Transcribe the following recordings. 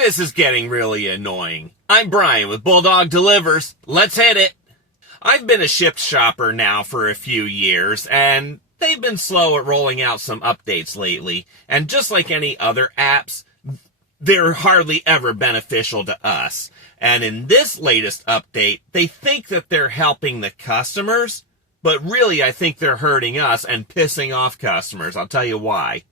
This is getting really annoying. I'm Brian with Bulldog Delivers. Let's hit it. I've been a Shipt shopper now for a few years, and they've been slow at rolling out some updates lately. And just like any other apps, they're hardly ever beneficial to us. And in this latest update, they think that they're helping the customers, but really I think they're hurting us and pissing off customers. I'll tell you why.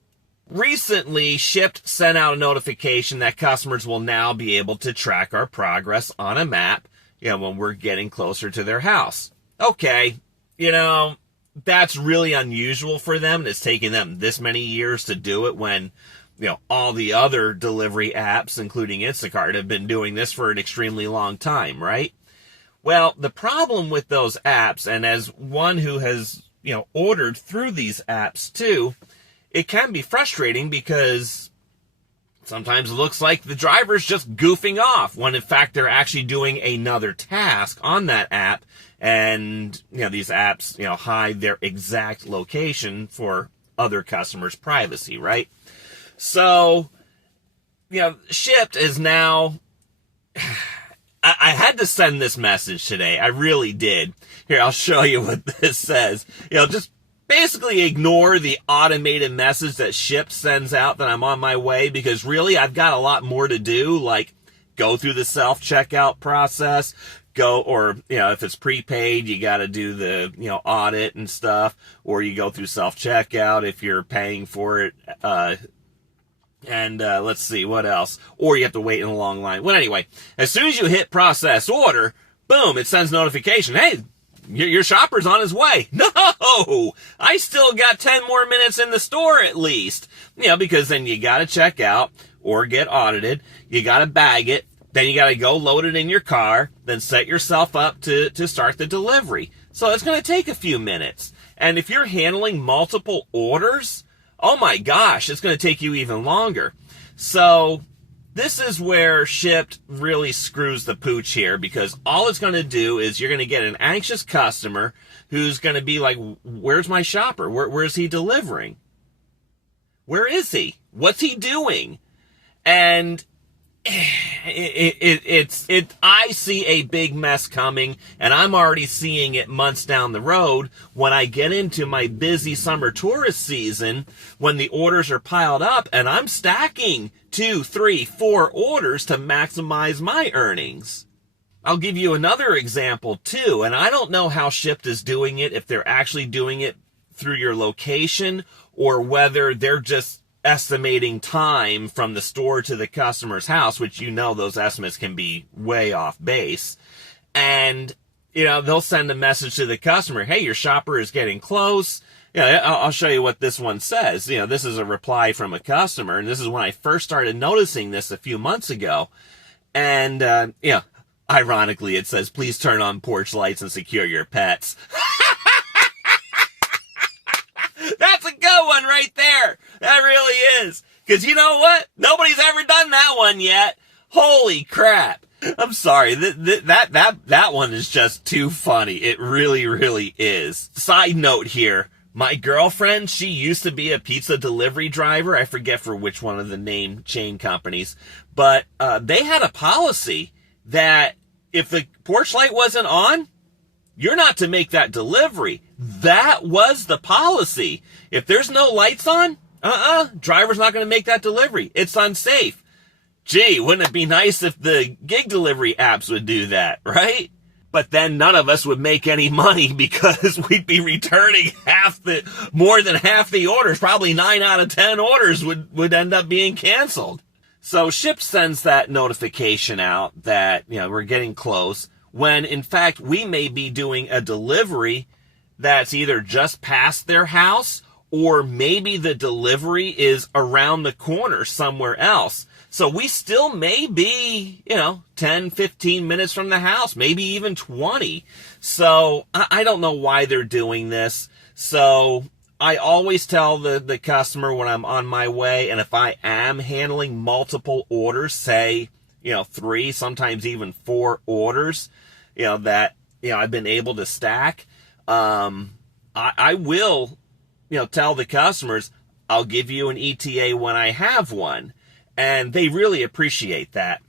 Recently, Shipt sent out a notification that customers will now be able to track our progress on a map, when we're getting closer to their house. Okay, that's really unusual for them. It's taken them this many years to do it when, all the other delivery apps, including Instacart, have been doing this for an extremely long time, right? Well, the problem with those apps, and as one who has, ordered through these apps too, it can be frustrating because sometimes it looks like the driver's just goofing off when in fact they're actually doing another task on that app. And, these apps, hide their exact location for other customers' privacy, right? So, Shipt is now, I had to send this message today. I really did. Here, I'll show you what this says. Just basically ignore the automated message that Shipt sends out that I'm on my way, because really I've got a lot more to do, like go through the self-checkout process, if it's prepaid, you got to do the, audit and stuff, or you go through self-checkout if you're paying for it, let's see, what else? Or you have to wait in a long line. Well, anyway, as soon as you hit process order, boom, it sends notification. Hey, your shopper's on his way. No! I still got 10 more minutes in the store at least. Because then you gotta check out or get audited. You gotta bag it. Then you gotta go load it in your car. Then set yourself up to start the delivery. So it's gonna take a few minutes. And if you're handling multiple orders, oh my gosh, it's gonna take you even longer. So this is where Shipt really screws the pooch here, because all it's going to do is you're going to get an anxious customer who's going to be like, where's my shopper? Where's he delivering? Where is he? What's he doing? And I see a big mess coming, and I'm already seeing it months down the road when I get into my busy summer tourist season, when the orders are piled up and I'm stacking 2, 3, 4 orders to maximize my earnings. I'll give you another example too, and I don't know how Shipt is doing it, if they're actually doing it through your location or whether they're just estimating time from the store to the customer's house, which those estimates can be way off base. And, they'll send a message to the customer, hey, your shopper is getting close. I'll show you what this one says. This is a reply from a customer, and this is when I first started noticing this a few months ago. And, ironically, it says, please turn on porch lights and secure your pets. That's a good one right there. That really is. Because you know what? Nobody's ever done that one yet. Holy crap. I'm sorry. That one is just too funny. It really, really is. Side note here. My girlfriend, she used to be a pizza delivery driver. I forget for which one of the name chain companies. But they had a policy that if the porch light wasn't on, you're not to make that delivery. That was the policy. If there's no lights on, driver's not going to make that delivery. It's unsafe. Gee, wouldn't it be nice if the gig delivery apps would do that, right? But then none of us would make any money because we'd be returning more than half the orders. Probably 9 out of 10 orders would end up being canceled. So Shipt sends that notification out that, we're getting close, when in fact we may be doing a delivery that's either just past their house, or maybe the delivery is around the corner somewhere else. So we still may be, 10, 15 minutes from the house, maybe even 20. So I don't know why they're doing this. So I always tell the customer when I'm on my way, and if I am handling multiple orders, say, 3, sometimes even 4 orders, that, I've been able to stack, I will, tell the customers, I'll give you an ETA when I have one. And they really appreciate that,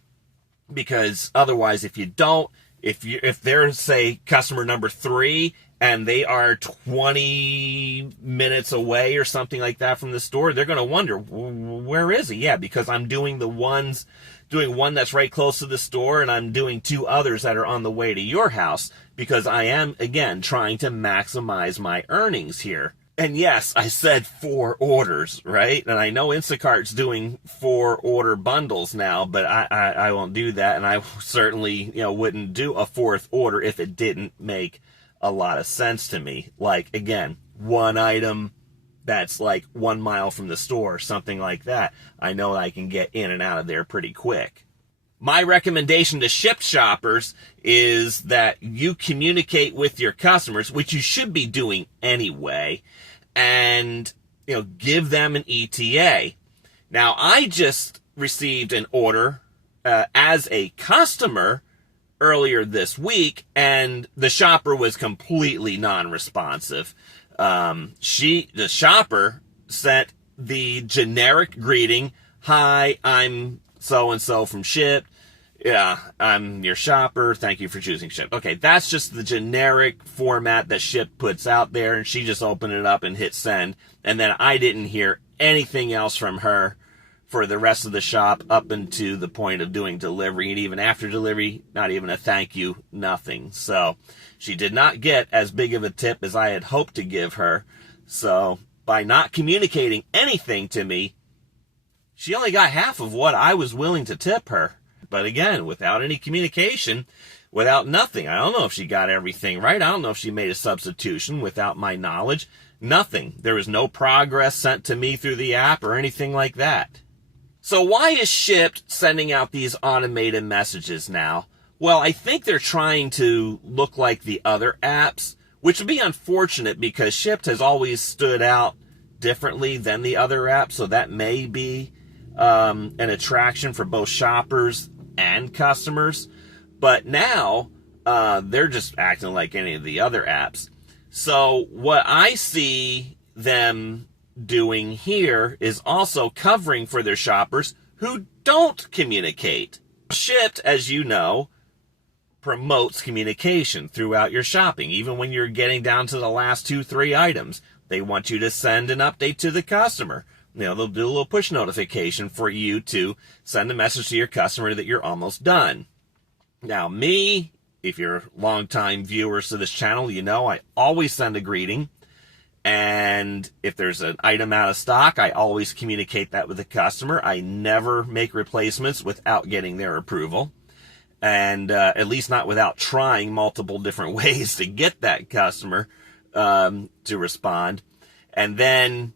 because otherwise, if you don't, if they're, say, customer number 3 and they are 20 minutes away or something like that from the store, they're going to wonder, where is he? Yeah, because I'm doing one that's right close to the store, and I'm doing 2 others that are on the way to your house, because I am, again, trying to maximize my earnings here. And yes, I said 4 orders, right? And I know Instacart's doing 4 order bundles now, but I won't do that. And I certainly, wouldn't do a 4th order if it didn't make a lot of sense to me. Like, again, 1 item that's like 1 mile from the store, something like that. I know I can get in and out of there pretty quick. My recommendation to Shipt shoppers is that you communicate with your customers, which you should be doing anyway, and give them an ETA. Now, I just received an order as a customer earlier this week, and the shopper was completely non-responsive. The shopper sent the generic greeting, "Hi, I'm so-and-so from Shipt. Yeah, I'm your shopper. Thank you for choosing Shipt." Okay, that's just the generic format that Shipt puts out there, and she just opened it up and hit send. And then I didn't hear anything else from her for the rest of the shop up into the point of doing delivery. And even after delivery, not even a thank you, nothing. So she did not get as big of a tip as I had hoped to give her. So by not communicating anything to me, she only got half of what I was willing to tip her. But again, without any communication, without nothing. I don't know if she got everything right. I don't know if she made a substitution without my knowledge. Nothing. There was no progress sent to me through the app or anything like that. So why is Shipt sending out these automated messages now? Well, I think they're trying to look like the other apps, which would be unfortunate because Shipt has always stood out differently than the other apps. So that may be an attraction for both shoppers and customers. But now they're just acting like any of the other apps. So what I see them doing here is also covering for their shoppers who don't communicate. Shipt, as you know, promotes communication throughout your shopping. Even when you're getting down to the last 2-3 items, they want you to send an update to the customer. They'll do a little push notification for you to send a message to your customer that you're almost done. Now, me, if you're longtime viewers to this channel, I always send a greeting. And if there's an item out of stock, I always communicate that with the customer. I never make replacements without getting their approval. And at least not without trying multiple different ways to get that customer to respond. And then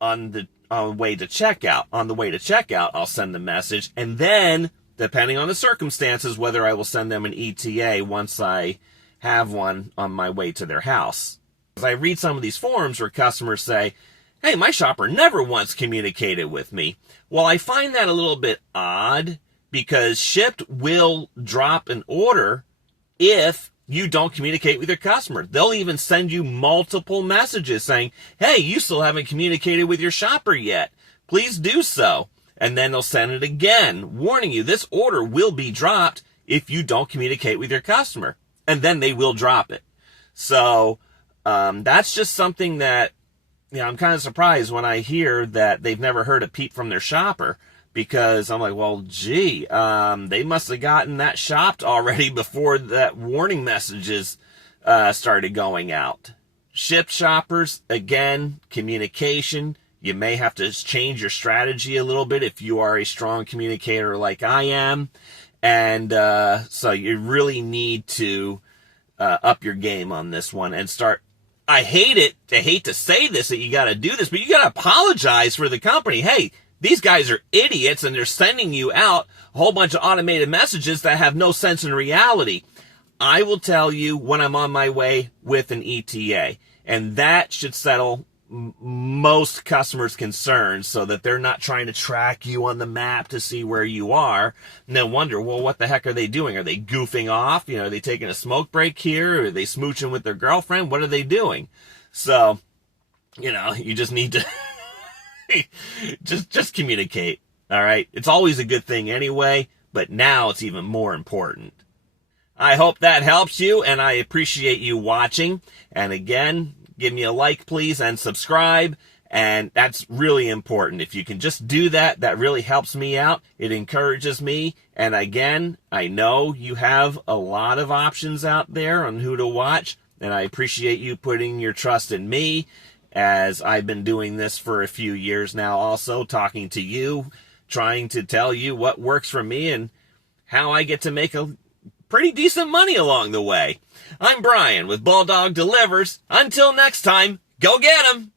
on the way to checkout, I'll send the message. And then, depending on the circumstances, whether I will send them an ETA once I have one on my way to their house. As I read some of these forums where customers say, "Hey, my shopper never once communicated with me." Well, I find that a little bit odd because Shipt will drop an order if you don't communicate with your customer. They'll even send you multiple messages saying, "Hey, you still haven't communicated with your shopper yet. Please do so." And then they'll send it again, warning you this order will be dropped if you don't communicate with your customer. And then they will drop it. So that's just something that, I'm kind of surprised when I hear that they've never heard a peep from their shopper, because I'm like, well, gee, they must have gotten that shopped already before that warning messages started going out. Shipt shoppers, again, communication. You may have to change your strategy a little bit if you are a strong communicator like I am. And so you really need to up your game on this one and start. I hate to say this, that you got to do this, but you got to apologize for the company. Hey, these guys are idiots and they're sending you out a whole bunch of automated messages that have no sense in reality. I will tell you when I'm on my way with an ETA, and that should settle most customers' concerns so that they're not trying to track you on the map to see where you are and then wonder, well, what the heck are they doing? Are they goofing off? Are they taking a smoke break here? Are they smooching with their girlfriend? What are they doing? So, you just need to just communicate. All right? It's always a good thing anyway, but now it's even more important. I hope that helps you, and I appreciate you watching. And again, give me a like, please, and subscribe. And that's really important. If you can just do that, that really helps me out. It encourages me. And again, I know you have a lot of options out there on who to watch. And I appreciate you putting your trust in me, as I've been doing this for a few years now, also talking to you, trying to tell you what works for me and how I get to make a pretty decent money along the way. I'm Brian with Bulldog Delivers. Until next time, go get 'em!